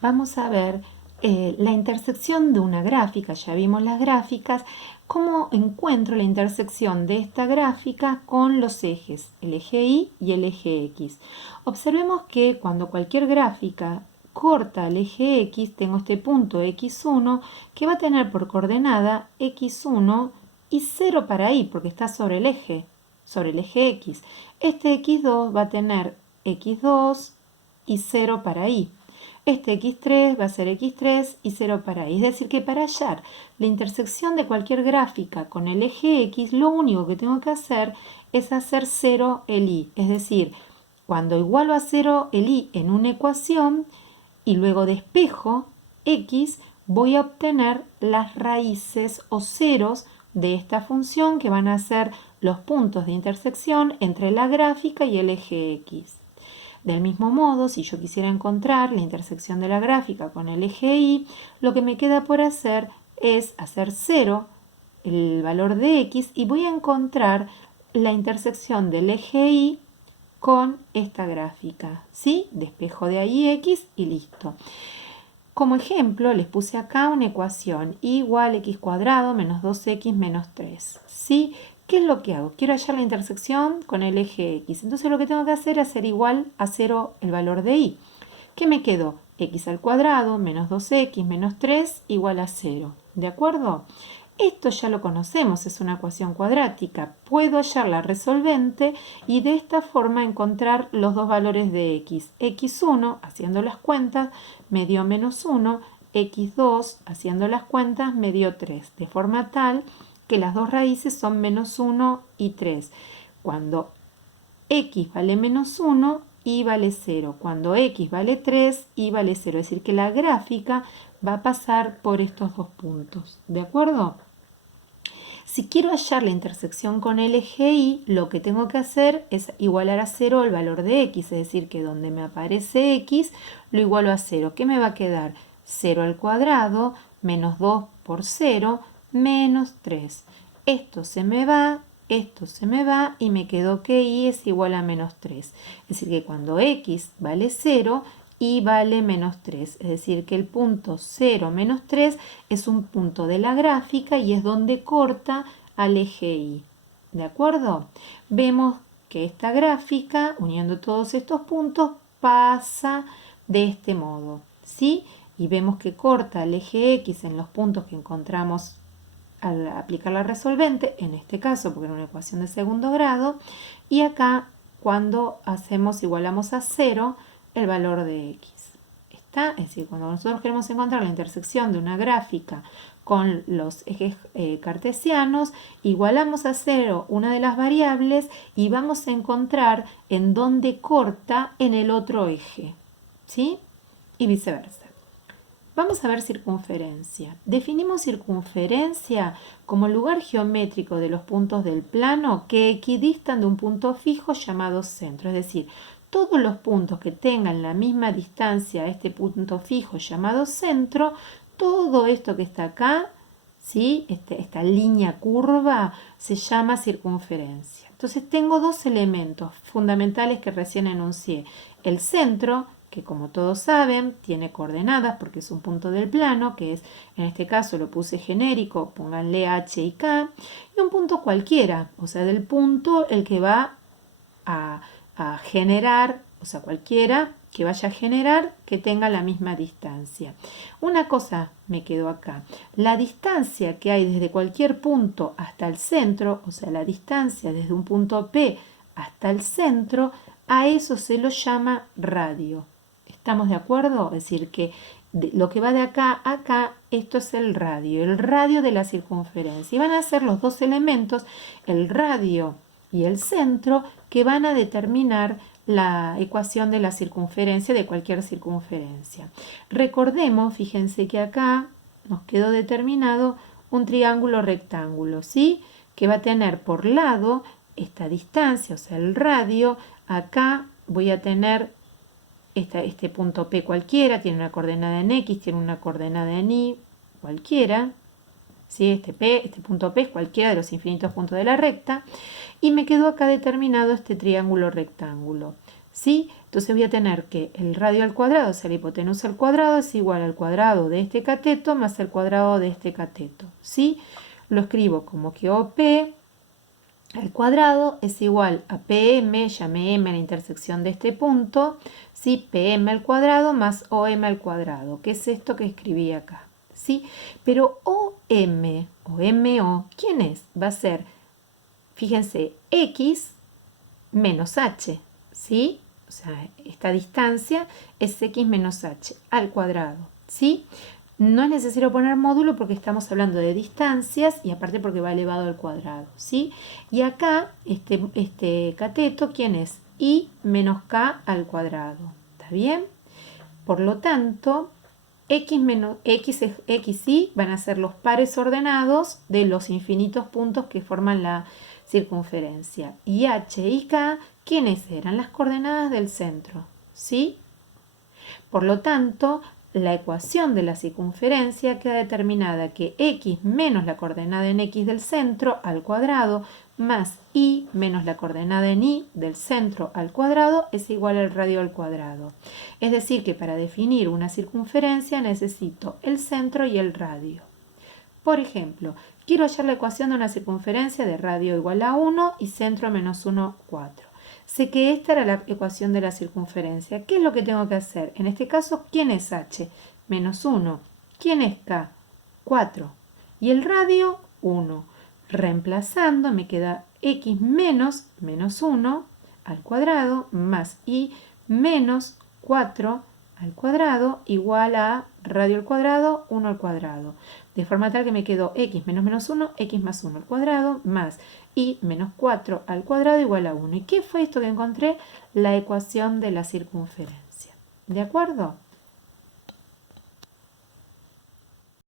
Vamos a ver la intersección de una gráfica. Ya vimos las gráficas. ¿Cómo encuentro la intersección de esta gráfica con los ejes, el eje Y y el eje X? Observemos que cuando cualquier gráfica corta el eje X, tengo este punto X1 que va a tener por coordenada X1 y 0 para Y, porque está sobre el eje X. Este X2 va a tener X2 y 0 para Y. Este X3 va a ser X3 y 0 para Y. Es decir, que para hallar la intersección de cualquier gráfica con el eje X, lo único que tengo que hacer es hacer 0 el Y. Es decir, cuando igualo a 0 el Y en una ecuación y luego despejo X, voy a obtener las raíces o ceros de esta función, que van a ser los puntos de intersección entre la gráfica y el eje X. Del mismo modo, si yo quisiera encontrar la intersección de la gráfica con el eje Y, lo que me queda por hacer es hacer 0 el valor de X y voy a encontrar la intersección del eje Y con esta gráfica, ¿sí? Despejo de ahí X y listo. Como ejemplo, les puse acá una ecuación y igual x cuadrado menos 2x menos 3, ¿sí? ¿Qué es lo que hago? Quiero hallar la intersección con el eje X. Entonces lo que tengo que hacer es hacer igual a 0 el valor de Y. ¿Qué me quedó? X al cuadrado menos 2x menos 3 igual a 0. ¿De acuerdo? Esto ya lo conocemos, es una ecuación cuadrática. Puedo hallar la resolvente y de esta forma encontrar los dos valores de x. X1, haciendo las cuentas, me dio menos 1. X2, haciendo las cuentas, me dio 3. De forma tal que las dos raíces son menos 1 y 3. Cuando x vale menos 1, y vale 0. Cuando x vale 3, y vale 0. Es decir, que la gráfica va a pasar por estos dos puntos. ¿De acuerdo? Si quiero hallar la intersección con el eje Y, lo que tengo que hacer es igualar a 0 el valor de x. Es decir, que donde me aparece x, lo igualo a 0. ¿Qué me va a quedar? 0 al cuadrado menos 2 por 0 menos 3. Esto se me va y me quedó que y es igual a menos 3. Es decir, que cuando x vale 0, y vale menos 3. Es decir, que el punto 0 menos 3 es un punto de la gráfica y es donde corta al eje Y. ¿De acuerdo? Vemos que esta gráfica, uniendo todos estos puntos, pasa de este modo, ¿sí? Y vemos que corta el eje X en los puntos que encontramos al aplicar la resolvente, en este caso porque era una ecuación de segundo grado, y acá cuando igualamos a 0 el valor de x. ¿Está? Es decir, cuando nosotros queremos encontrar la intersección de una gráfica con los ejes cartesianos, igualamos a 0 una de las variables y vamos a encontrar en dónde corta en el otro eje, ¿sí? Y viceversa. Vamos a ver circunferencia. Definimos circunferencia como lugar geométrico de los puntos del plano que equidistan de un punto fijo llamado centro. Es decir, todos los puntos que tengan la misma distancia a este punto fijo llamado centro, todo esto que está acá, ¿sí? Esta línea curva se llama circunferencia. Entonces tengo dos elementos fundamentales que recién enuncié. El centro, que como todos saben tiene coordenadas porque es un punto del plano, que es, en este caso lo puse genérico, pónganle H y K, y un punto cualquiera, o sea, del punto el que va a generar, o sea, cualquiera que vaya a generar que tenga la misma distancia. Una cosa me quedó acá, la distancia que hay desde cualquier punto hasta el centro, o sea, la distancia desde un punto P hasta el centro, a eso se lo llama radio. ¿Estamos de acuerdo? Es decir, que lo que va de acá a acá, esto es el radio de la circunferencia. Y van a ser los dos elementos, el radio y el centro, que van a determinar la ecuación de la circunferencia de cualquier circunferencia. Recordemos, fíjense que acá nos quedó determinado un triángulo rectángulo, ¿sí? Que va a tener por lado esta distancia, o sea, el radio. Acá voy a tener este punto P cualquiera, tiene una coordenada en X, tiene una coordenada en Y, cualquiera, ¿sí? Este punto P es cualquiera de los infinitos puntos de la recta, y me quedó acá determinado este triángulo rectángulo, ¿sí? Entonces voy a tener que el radio al cuadrado, o sea, la hipotenusa al cuadrado, es igual al cuadrado de este cateto más el cuadrado de este cateto, ¿sí? Lo escribo como que OP al cuadrado es igual a PM, llame M la intersección de este punto, ¿sí? PM al cuadrado más OM al cuadrado, que es esto que escribí acá, ¿sí? Pero OM o MO, ¿quién es? Va a ser, fíjense, X menos H, ¿sí? O sea, esta distancia es X menos H al cuadrado, ¿sí? No es necesario poner módulo porque estamos hablando de distancias y aparte porque va elevado al cuadrado, ¿sí? Y acá, este cateto, ¿quién es? I menos K al cuadrado, ¿está bien? Por lo tanto, X y van a ser los pares ordenados de los infinitos puntos que forman la circunferencia. Y H y K, ¿quiénes eran? Las coordenadas del centro, ¿sí? Por lo tanto, la ecuación de la circunferencia queda determinada que x menos la coordenada en x del centro al cuadrado más y menos la coordenada en y del centro al cuadrado es igual al radio al cuadrado. Es decir, que para definir una circunferencia necesito el centro y el radio. Por ejemplo, quiero hallar la ecuación de una circunferencia de radio igual a 1 y centro menos 1, 4. Sé que esta era la ecuación de la circunferencia. ¿Qué es lo que tengo que hacer? En este caso, ¿quién es h? Menos 1. ¿Quién es k? 4. Y el radio, 1. Reemplazando me queda x menos 1 al cuadrado más y menos 4 al cuadrado igual a radio al cuadrado, 1 al cuadrado. De forma tal que me quedó x menos 1, x más 1 al cuadrado, más y menos 4 al cuadrado igual a 1. ¿Y qué fue esto que encontré? La ecuación de la circunferencia. ¿De acuerdo?